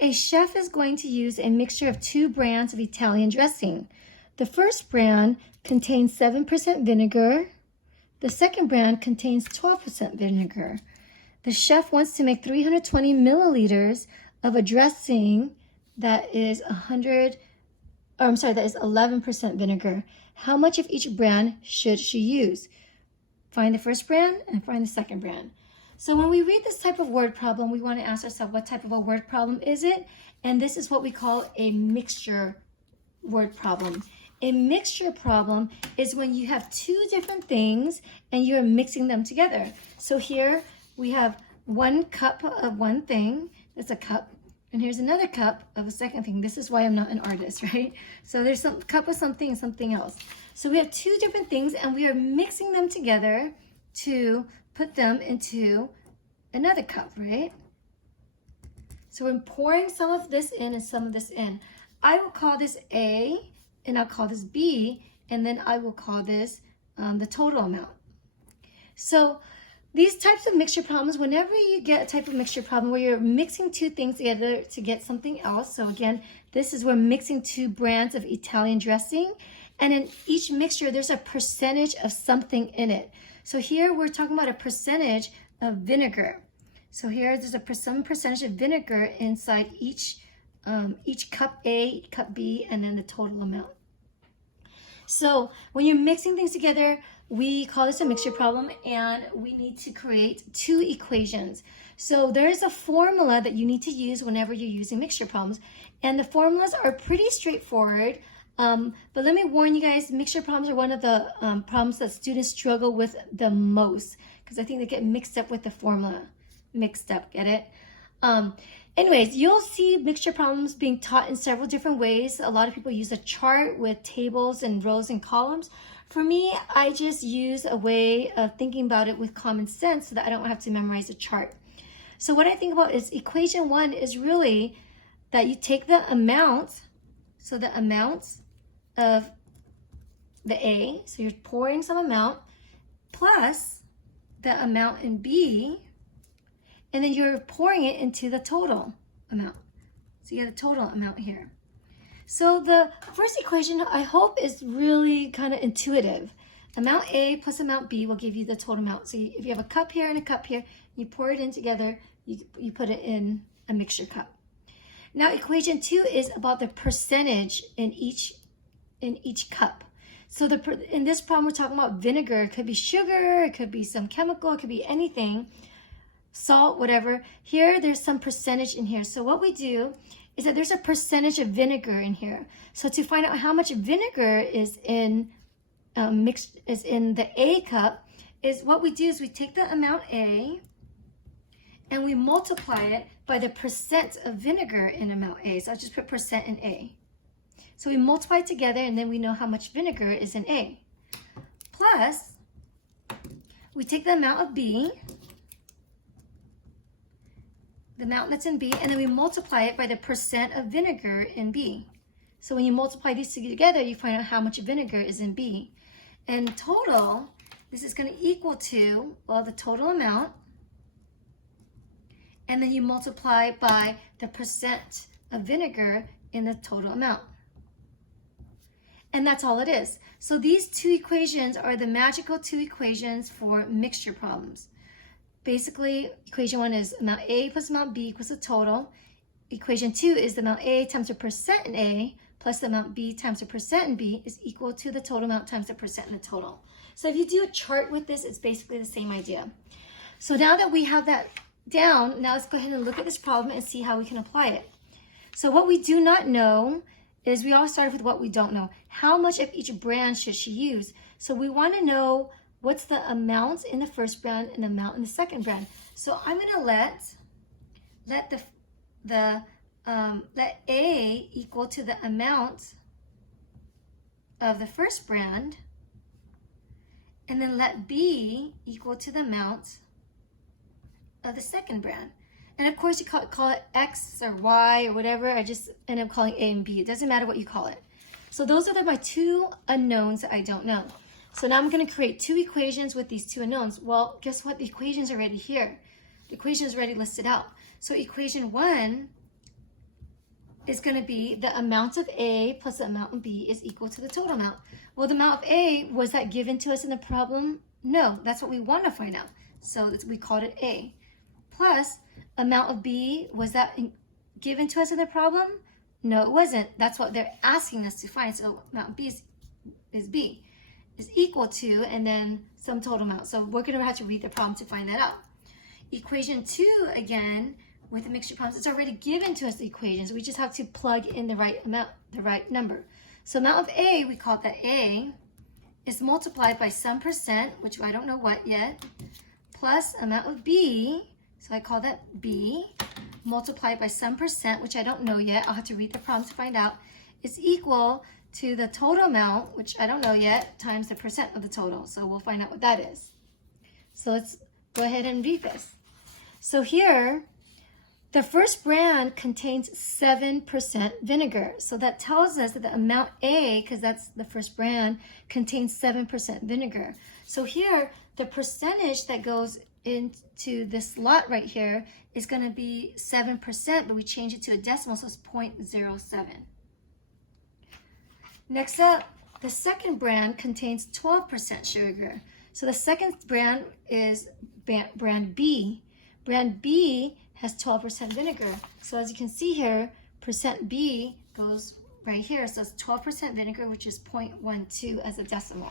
A chef is going to use a mixture of 2 brands of Italian dressing. The first brand contains 7% vinegar. The second brand contains 12% vinegar. The chef wants to make 320 milliliters of a dressing that is 11% vinegar. How much of each brand should she use? Find the first brand and find the second brand. So when we read this type of word problem, we want to ask ourselves, what type of a word problem is it? And this is what we call a mixture word problem. A mixture problem is when you have 2 different things and you're mixing them together. So here we have 1 cup of one thing, that's a cup, and here's another cup of a second thing. This is why I'm not an artist, right? So there's some cup of something and something else. So we have 2 different things and we are mixing them together to put them into another cup, right? So we're pouring some of this in and some of this in. I will call this A, and I'll call this B, and then I will call this the total amount. So these types of mixture problems, whenever you get a type of mixture problem where you're mixing 2 things together to get something else, so again, this is we're mixing 2 brands of Italian dressing, and in each mixture, there's a percentage of something in it. So here we're talking about a percentage of vinegar. So here there's some percentage of vinegar inside each cup A, cup B, and then the total amount. So when you're mixing things together, we call this a mixture problem, and we need to create 2 equations. So there's a formula that you need to use whenever you're using mixture problems, and the formulas are pretty straightforward. But let me warn you guys, mixture problems are one of the problems that students struggle with the most, because I think they get mixed up with the formula. Mixed up, get it? Anyways, you'll see mixture problems being taught in several different ways. A lot of people use a chart with tables and rows and columns. For me, I just use a way of thinking about it with common sense so that I don't have to memorize a chart. So what I think about is equation 1 is really that you take the amount, so the amounts of the A, so you're pouring some amount, plus the amount in B, and then you're pouring it into the total amount. So you get a total amount here. So the first equation, I hope, is really kind of intuitive. Amount A plus amount B will give you the total amount. So if you have a cup here and a cup here, you pour it in together, you put it in a mixture cup. Now equation 2 is about the percentage in each cup. So in this problem, we're talking about vinegar. It could be sugar, it could be some chemical, it could be anything, salt, whatever. Here, there's some percentage in here. So what we do is that there's a percentage of vinegar in here. So to find out how much vinegar is in the A cup, is what we do is we take the amount A and we multiply it by the percent of vinegar in amount A. So I'll just put percent in A. So we multiply together and then we know how much vinegar is in A. Plus, we take the amount of B, the amount that's in B, and then we multiply it by the percent of vinegar in B. So when you multiply these two together, you find out how much vinegar is in B. And total, this is going to equal to, well, the total amount, and then you multiply by the percent of vinegar in the total amount. And that's all it is. So these 2 equations are the magical 2 equations for mixture problems. Basically, equation 1 is amount A plus amount B equals the total. Equation 2 is the amount A times the percent in A plus the amount B times the percent in B is equal to the total amount times the percent in the total. So if you do a chart with this, it's basically the same idea. So now that we have that down, now let's go ahead and look at this problem and see how we can apply it. So what we do not know is, we all started with what we don't know. How much of each brand should she use? So we want to know what's the amount in the first brand and the amount in the second brand. So I'm going to let A equal to the amount of the first brand, and then let B equal to the amount of the second brand. And of course, you call it X or Y or whatever. I just end up calling A and B. It doesn't matter what you call it. So those are my 2 unknowns that I don't know. So now I'm going to create 2 equations with these 2 unknowns. Well, guess what? The equation's already here. The equation is already listed out. So equation 1 is going to be the amount of A plus the amount of B is equal to the total amount. Well, the amount of A, was that given to us in the problem? No, that's what we want to find out. So we called it A. Plus, amount of B, was that given to us in the problem? No, it wasn't. That's what they're asking us to find. So amount of B is B, is equal to, and then some total amount. So we're going to have to read the problem to find that out. Equation 2, again, with the mixture problems, it's already given to us the equations. We just have to plug in the right amount, the right number. So amount of A, we call that A, is multiplied by some percent, which I don't know what yet, plus amount of B, so I call that B, multiplied by some percent, which I don't know yet, I'll have to read the problem to find out, is equal to the total amount, which I don't know yet, times the percent of the total. So we'll find out what that is. So let's go ahead and read this. So here, the first brand contains 7% vinegar. So that tells us that the amount A, because that's the first brand, contains 7% vinegar. So here, the percentage that goes into this lot right here is going to be 7%, but we change it to a decimal, so it's 0.07. Next up, the second brand contains 12% sugar. So the second brand is brand B. Brand B has 12% vinegar. So as you can see here, percent B goes right here. So it's 12% vinegar, which is 0.12 as a decimal.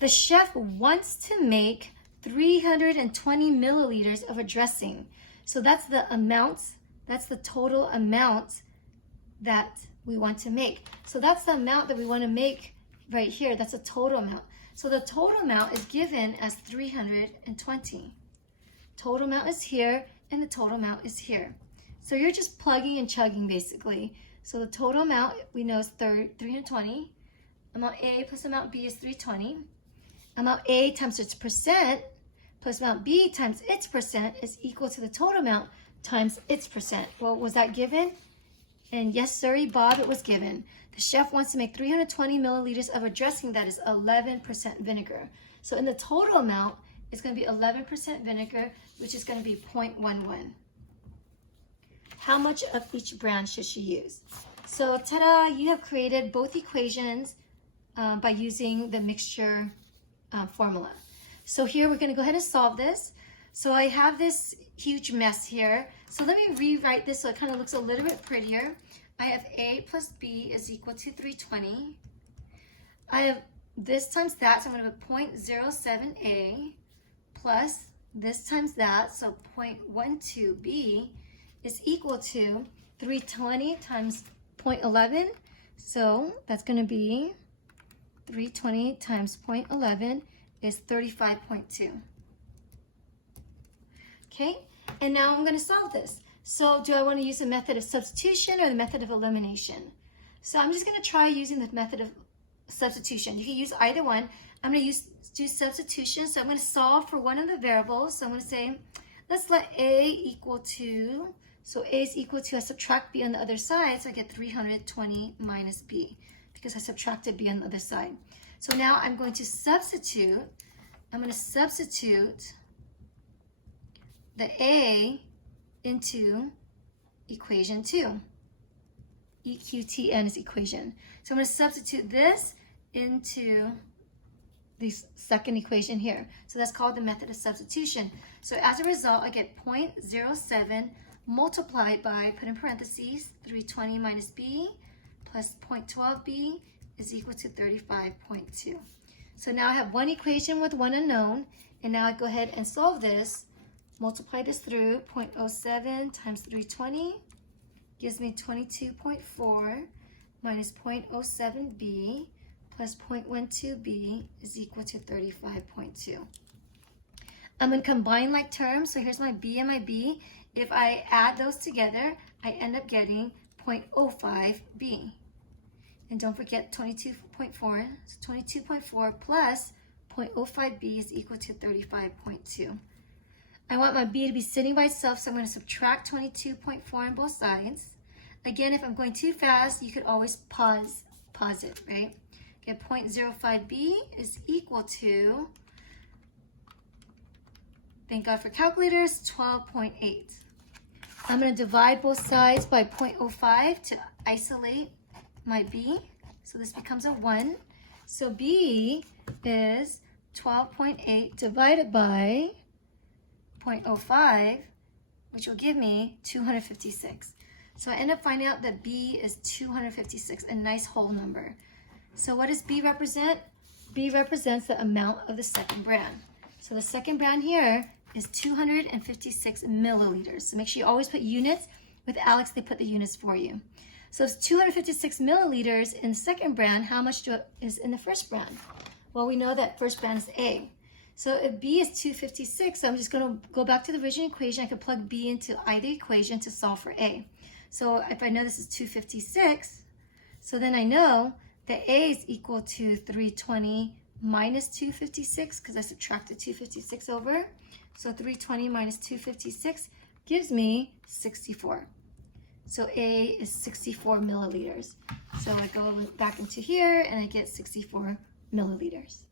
The chef wants to make 320 milliliters of a dressing. So that's the amount, that's the total amount that we want to make. So that's the amount that we want to make right here. That's a total amount. So the total amount is given as 320. Total amount is here, and the total amount is here. So you're just plugging and chugging basically. So the total amount we know is 320. Amount A plus amount B is 320. Amount A times its percent plus amount B times its percent is equal to the total amount times its percent. Well, was that given? And yes, sir, Bob, it was given. The chef wants to make 320 milliliters of a dressing that is 11% vinegar. So in the total amount, it's going to be 11% vinegar, which is going to be 0.11. How much of each brand should she use? So ta-da, you have created both equations by using the mixture formula. So here we're going to go ahead and solve this. So I have this huge mess here. So let me rewrite this so it kind of looks a little bit prettier. I have A plus B is equal to 320. I have this times that, so I'm going to put 0.07A plus this times that, so 0.12B is equal to 320 times 0.11. So that's going to be 320 times 0.11 is 35.2. Okay, and now I'm going to solve this. So do I want to use the method of substitution or the method of elimination? So I'm just going to try using the method of substitution. You can use either one. I'm going to do substitution. So I'm going to solve for one of the variables. So I'm going to say, let's let A equal to, so A is equal to, I subtract B on the other side, so I get 320 minus B because I subtracted B on the other side. So now I'm going to substitute, the A into equation 2. EQTN is equation. So I'm going to substitute this into the second equation here. So that's called the method of substitution. So as a result, I get 0.07 multiplied by, put in parentheses, 320 minus B plus 0.12B is equal to 35.2. So now I have one equation with one unknown, and now I go ahead and solve this. Multiply this through 0.07 times 320 gives me 22.4 minus 0.07B plus 0.12B is equal to 35.2. I'm going to combine like terms. So here's my B and my B. If I add those together, I end up getting 0.05B. And don't forget 22.4. So 22.4 plus 0.05B is equal to 35.2. I want my B to be sitting by itself, so I'm going to subtract 22.4 on both sides. Again, if I'm going too fast, you could always pause it, right? Get 0.05B is equal to, thank God for calculators, 12.8. I'm going to divide both sides by 0.05 to isolate my B. So this becomes a 1. So B is 12.8 divided by 0.05, which will give me 256. So I end up finding out that B is 256, a nice whole number. So what does B represent? B represents the amount of the second brand. So the second brand here is 256 milliliters. So make sure you always put units. With Alex, they put the units for you. So it's 256 milliliters in the second brand. How much is in the first brand? Well, we know that first brand is A. So if B is 256, I'm just going to go back to the original equation. I could plug B into either equation to solve for A. So if I know this is 256, so then I know that A is equal to 320 minus 256 because I subtracted 256 over. So 320 minus 256 gives me 64. So A is 64 milliliters. So I go back into here and I get 64 milliliters.